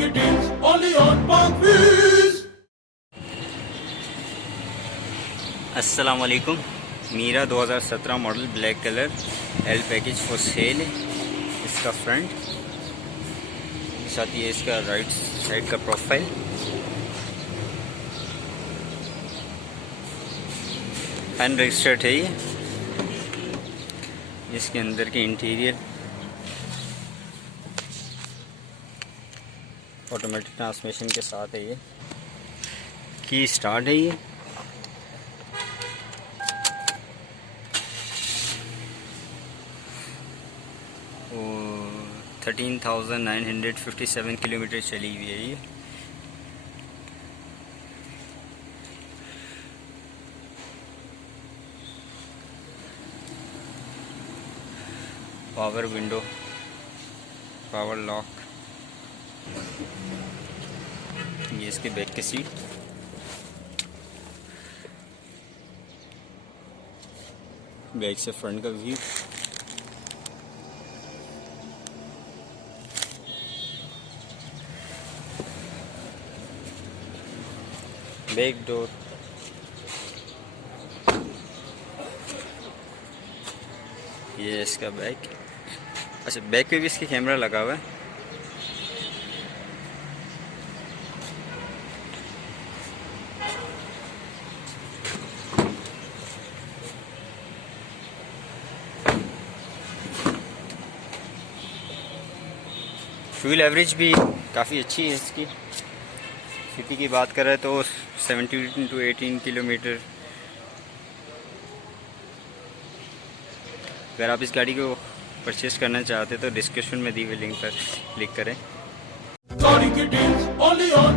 के deals only on Parkways. अस्सलाम वालेकुम। Mira 2017 model black colour L package for sale. इसका फ्रंट साथ ही इसका राइट साइड का प्रोफाइल। अनरजिस्टर्ड है ये। इसके अंदर के इंटीरियर ऑटोमेटिक ट्रांसमिशन के साथ है ये। की स्टार्ट है ये। वो 13,957 किलोमीटर चली हुई है ये। पावर विंडो, पावर लॉक, ये इसके बैक की सीट। बैक से फ्रंट का व्यू। बैक डोर, ये इसका बैक। अच्छा, बैक पे भी इसकी कैमरा लगा हुआ है। फ्यूल एवरेज भी काफ़ी अच्छी है इसकी। सिटी की बात करें तो 17 to 18 किलोमीटर। अगर आप इस गाड़ी को परचेस करना चाहते तो डिस्क्रिप्शन में दी हुई लिंक पर क्लिक करें। गाड़ी के deals only on